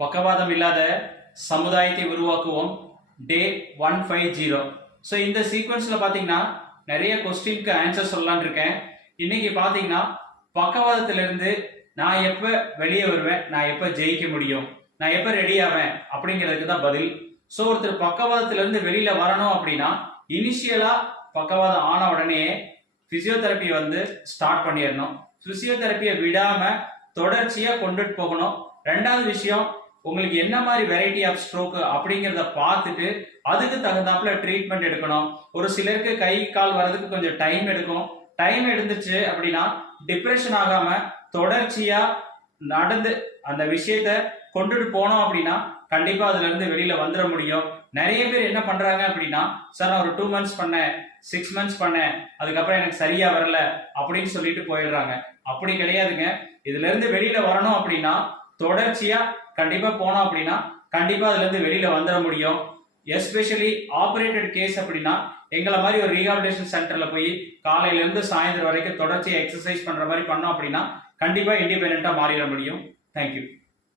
பக்கவாதம் இல்லாத சமுதாயத்தை உருவாக்குவோம். Day one five zero so இந்த சீக்வன்ஸில் பார்த்தீங்கன்னா நிறைய கொஸ்டினுக்கு ஆன்சர் சொல்லலான் இருக்கேன். இன்னைக்கு பார்த்தீங்கன்னா பக்கவாதத்திலிருந்து நான் எப்போ வெளியே வருவேன் நான் எப்போ ஜெயிக்க முடியும் நான் எப்போ ரெடி ஆவேன் அப்படிங்கிறதுக்கு தான் பதில். ஸோ ஒருத்தர் பக்கவாதத்திலிருந்து வெளியில் வரணும் அப்படின்னா இனிஷியலாக பக்கவாதம் ஆன உடனே பிசியோதெரப்பி வந்து ஸ்டார்ட் பண்ணிடணும். ஃபிசியோதெரப்பியை விடாமல் தொடர்ச்சியாக கொண்டுட்டு போகணும். ரெண்டாவது விஷயம் உங்களுக்கு என்ன மாதிரி வெரைட்டி ஆஃப் ஸ்ட்ரோக் அப்படிங்கிறத பார்த்துட்டு அதுக்கு தகுந்தாப்புல ட்ரீட்மெண்ட் எடுக்கணும். ஒரு சிலருக்கு கை கால் வர்றதுக்கு கொஞ்சம் டைம் எடுக்கும். டைம் எடுத்துச்சு அப்படின்னா டிப்ரெஷன் ஆகாம தொடர்ச்சியா நடந்து அந்த விஷயத்த கொண்டுட்டு போனோம் அப்படின்னா கண்டிப்பா அதுல இருந்து வெளியில வந்துட முடியும். நிறைய பேர் என்ன பண்றாங்க அப்படின்னா சார் நான் ஒரு டூ மந்த்ஸ் பண்ணேன் சிக்ஸ் மந்த்ஸ் பண்ணேன் அதுக்கப்புறம் எனக்கு சரியா வரல அப்படின்னு சொல்லிட்டு போயிடுறாங்க. அப்படி கிடையாதுங்க. இதுல இருந்து வெளியில வரணும் அப்படின்னா தொடர்ச்சியா கண்டிப்பா போனோம் அப்படின்னா கண்டிப்பா அதுல இருந்து வெளியில வந்துட முடியும். எஸ்பெஷலி ஆபரேட்டட் கேஸ் அப்படின்னா எங்களை மாதிரி ஒரு ரீஹாபிலிட்டேஷன் சென்டர்ல போய் காலையில இருந்து சாயந்தரம் வரைக்கும் தொடர்ச்சியா எக்ஸசைஸ் பண்ற மாதிரி பண்ணோம் அப்படின்னா கண்டிப்பா இண்டிபெண்டா மாறிட முடியும். தேங்க்யூ